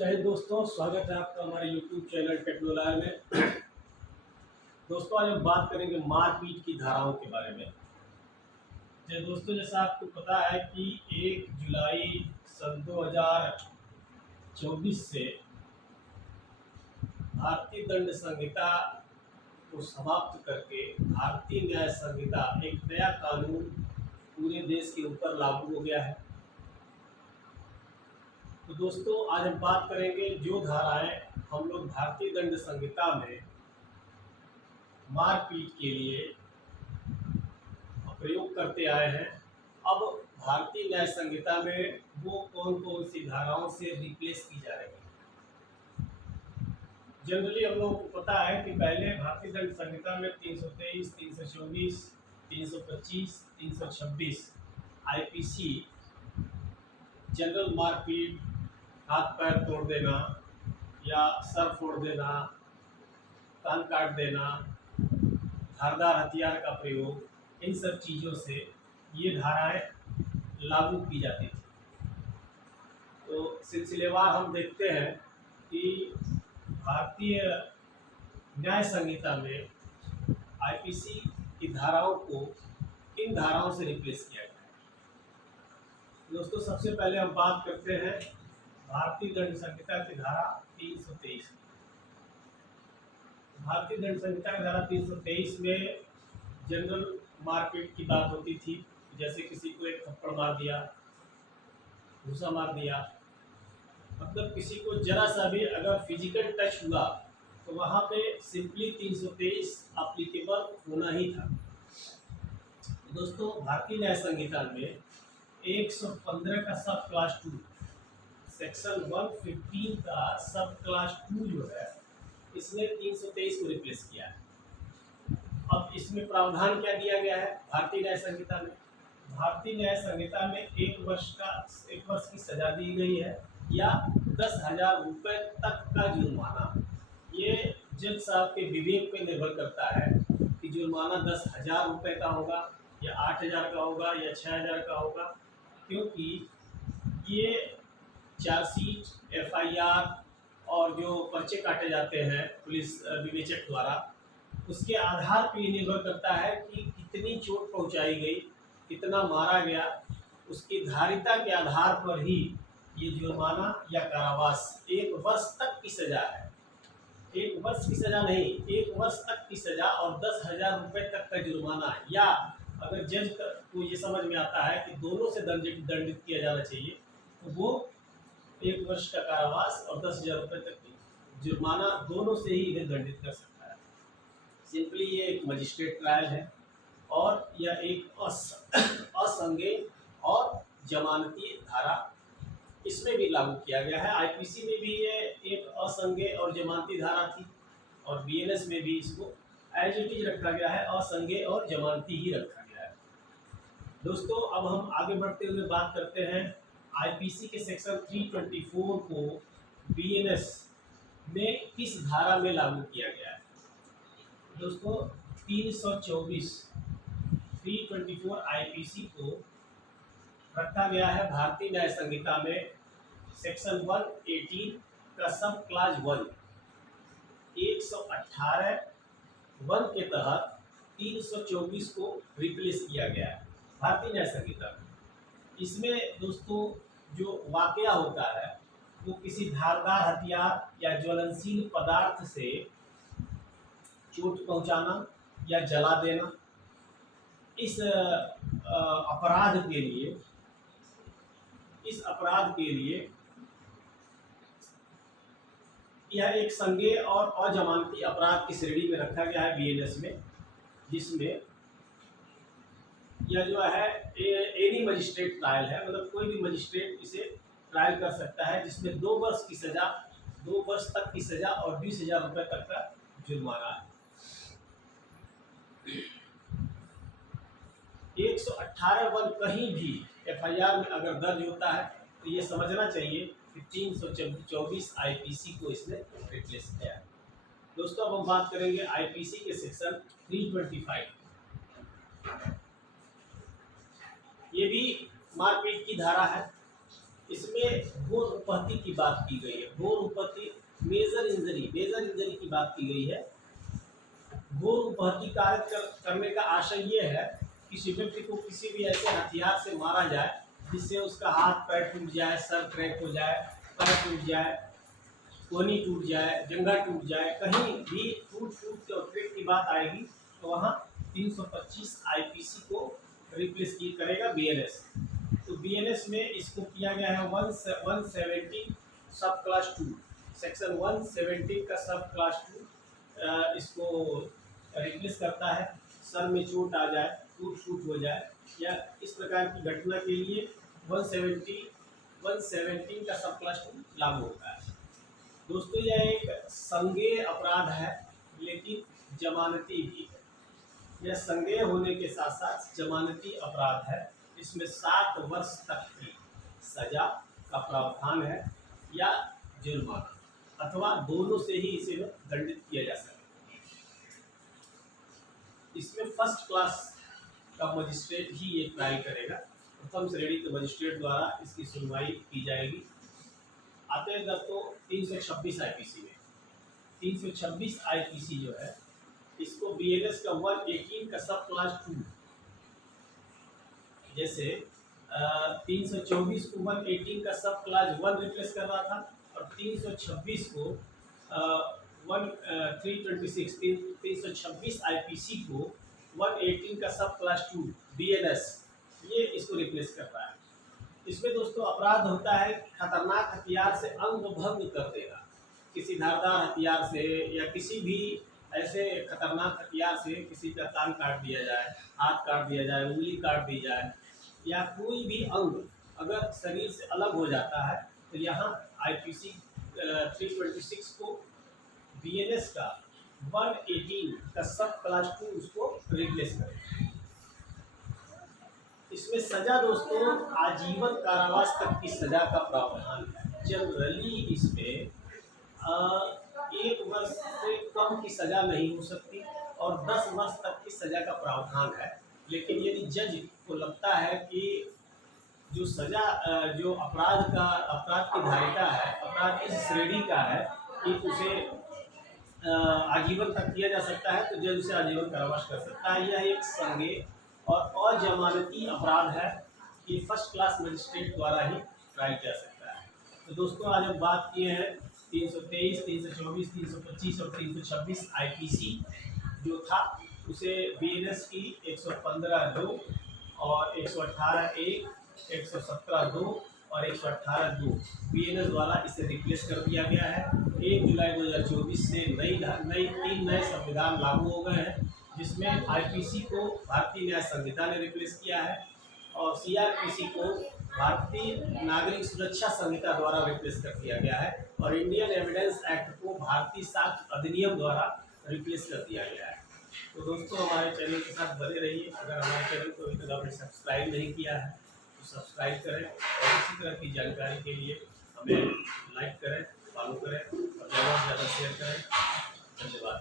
जय हिंद दोस्तों, स्वागत है आपका हमारे YouTube चैनल टेक्नोलॉजी में। दोस्तों, आज हम बात करेंगे मारपीट की धाराओं के बारे में। दोस्तों, जैसा आपको पता है कि 1 जुलाई सन 2024 से भारतीय दंड संहिता को समाप्त करके भारतीय न्याय संहिता एक नया कानून पूरे देश के ऊपर लागू हो गया है। तो दोस्तों, आज हम बात करेंगे जो धाराएं हम लोग भारतीय दंड संहिता में मारपीट के लिए प्रयोग करते आए हैं। अब भारतीय न्याय संहिता में वो कौन कौन सी धाराओं से रिप्लेस की जा रही है। जनरली हम लोगों को पता है कि पहले भारतीय दंड संहिता में 323, 324, 325, 326 आईपीसी जनरल मारपीट, हाथ पैर तोड़ देना या सर फोड़ देना, कान काट देना, धारदार हथियार का प्रयोग, इन सब चीज़ों से ये धाराएं लागू की जाती थी। तो सिलसिलेवार हम देखते हैं कि भारतीय न्याय संहिता में आईपीसी की धाराओं को किन धाराओं से रिप्लेस किया गया है। दोस्तों, सबसे पहले हम बात करते हैं भारतीय दंड संहिता की धारा 323। भारतीय दंड संहिता की धारा 323 में जनरल मारपीट की बात होती थी। जैसे किसी को एक थप्पड़ मार दिया, घूसा मार दिया, मतलब किसी को जरा सा भी अगर फिजिकल टच हुआ तो वहाँ पे सिंपली 323 एप्लीकेबल होना ही था। दोस्तों, भारतीय न्याय संहिता में 115 का सब क्लास 2, सेक्शन 115 का सब क्लास 2 जो है, इसने 323 को रिप्लेस किया है। अब इसमें प्रावधान क्या दिया गया है भारतीय न्याय संहिता में? भारतीय न्याय संहिता में 1 वर्ष की सजा दी गई है या 10,000 रुपये तक का जुर्माना। ये जज साहब के विवेक पर निर्भर करता है कि जुर्माना 10,000 रुपये का होगा या 8,000 का होगा या 6,000 का होगा, क्योंकि ये चार्जशीट, FIR और जो पर्चे काटे जाते हैं पुलिस विवेचक द्वारा, उसके आधार पर ये निर्भर करता है कि कितनी चोट पहुंचाई गई, कितना मारा गया, उसकी धारिता के आधार पर ही ये जुर्माना या कारावास 1 वर्ष तक की सजा है। 1 वर्ष की सजा नहीं, 1 वर्ष तक की सजा और 10,000 रुपये तक का जुर्माना। या अगर जज को ये समझ में आता है कि दोनों से दंडित किया जाना चाहिए तो वो 1 वर्ष का कारावास और 10,000 रुपये तक की जुर्माना दोनों से ही इन्हें दंडित कर सकता है। सिंपली ये एक मजिस्ट्रेट ट्रायल है और यह एक असंज्ञेय और जमानती धारा इसमें भी लागू किया गया है। आईपीसी में भी ये एक असंज्ञेय और जमानती धारा थी और बीएनएस में भी इसको एज इट इज रखा गया है, असंज्ञेय और जमानती ही रखा गया है। दोस्तों, अब हम आगे बढ़ते हुए बात करते हैं आईपीसी के सेक्शन 324 को बीएनएस में किस धारा में लागू किया गया है। दोस्तों, 324 आईपीसी को रखा गया है भारतीय न्याय संहिता में सेक्शन 118 का सब क्लास 1, 118 1 के तहत 324 को रिप्लेस किया गया है भारतीय न्याय संहिता में। इसमें दोस्तों जो वाकया होता है वो किसी धारदार हथियार या ज्वलनशील पदार्थ से चोट पहुंचाना या जला देना, इस अपराध के लिए यह एक संज्ञेय और अजमानती अपराध की श्रेणी में रखा गया है बीएनएस में, जिसमें यह जो है एनी मजिस्ट्रेट ट्रायल है, मतलब कोई भी मजिस्ट्रेट इसे ट्रायल कर सकता है, जिसमें 2 वर्ष की सजा, 2 वर्ष तक की सजा और 20,000 रुपये तक का जुर्माना है। 118(1) कहीं भी FIR में अगर दर्ज होता है तो ये समझना चाहिए कि 324 आईपीसी को इसने रिप्लेस किया है। दोस्तों, अब हम बात करेंगे आईपीसी के सेक्शन 325। ये भी मारपीट की धारा है। इसमें घोर उपहति की बात की गई है। घोर उपहति मेजर इंजरी की बात की गई है। घोर उपहति कार्य करने का आशय ये है कि किसी व्यक्ति को किसी भी ऐसे हथियार से मारा जाए जिससे उसका हाथ पैर टूट जाए, सर क्रैक हो जाए, पैर टूट जाए, कोहनी टूट जाए, जंघा टूट जाए, कहीं भी टूट के ऑपरेट की बात आएगी तो वहाँ 325 आईपीसी को रिप्लेस की करेगा बीएनएस। तो बीएनएस में इसको किया गया है 170 सब क्लास 2, सेक्शन 170 का सब क्लास 2 इसको रिप्लेस करता है। सर में चोट आ जाए, टूट हो जाए या इस प्रकार की घटना के लिए 117 का सब क्लास 2 लागू होता है। दोस्तों यह एक संज्ञेय अपराध है लेकिन जमानती भी है। यह संज्ञेय होने के साथ साथ जमानती अपराध है। इसमें 7 वर्ष तक की सजा का प्रावधान है या जुर्माना अथवा दोनों से ही इसे दंडित किया जा सकता है। इसमें फर्स्ट क्लास का मजिस्ट्रेट ही ये ट्रायल करेगा। प्रथम श्रेणी के मजिस्ट्रेट द्वारा इसकी सुनवाई की जाएगी। आते हैं दोस्तों 326 आईपीसी में। 326 आईपीसी जो है इसको बीएनएस का 118 का सब क्लास 2, जैसे 324 को 118 का सब क्लास 1 रिप्लेस कर रहा था और 326 को 326 आईपीसी को 118 का सब क्लास 2 बीएनएस ये इसको रिप्लेस कर रहा है। इसमें दोस्तों अपराध होता है खतरनाक हथियार से अंग भंग कर देना। किसी धारदार हथियार से या किसी भी ऐसे खतरनाक हथियार से किसी का कान काट दिया जाए, हाथ काट दिया जाए, उंगली काट दी जाए या कोई भी अंग अगर शरीर से अलग हो जाता है तो यहाँ आईपीसी 326 को बीएनएस का 118 का सब क्लास 2 उसको रिप्लेस करें। इसमें सजा दोस्तों आजीवन कारावास तक की सजा का प्रावधान है। जनरली इसमें 1 वर्ष से कम की सजा नहीं हो सकती और 10 वर्ष तक की सजा का प्रावधान है। लेकिन यदि जज को लगता है कि जो सजा जो अपराध की धारिता है, अपराध इस श्रेणी का है कि उसे आजीवन तक किया जा सकता है तो जज उसे आजीवन कारावास कर सकता है। यह एक संज्ञेय और अजमानती अपराध है कि फर्स्ट क्लास मजिस्ट्रेट द्वारा ही ट्रायल किया सकता है। तो दोस्तों आज हम बात किए हैं 323, 324, 325 और 326 आईपीसी जो था उसे बीएनएस की 115(2) और 118(1), 117(2) और 118(2) बीएनएस द्वारा इसे रिप्लेस कर दिया गया है। 1 जुलाई 2024 से तीन नए संविधान लागू हो गए हैं जिसमें आईपीसी को भारतीय न्याय संहिता ने रिप्लेस किया है और सीआरपीसी को भारतीय नागरिक सुरक्षा संहिता द्वारा रिप्लेस कर दिया गया है और इंडियन एविडेंस एक्ट को भारतीय साक्ष्य अधिनियम द्वारा रिप्लेस कर दिया गया है। तो दोस्तों हमारे चैनल के साथ बने रहिए। अगर हमारे चैनल को अभी तक आपने सब्सक्राइब नहीं किया है तो सब्सक्राइब करें और इसी तरह की जानकारी के लिए हमें लाइक करें, फॉलो करें और ज़्यादा से ज़्यादा शेयर करें। धन्यवाद।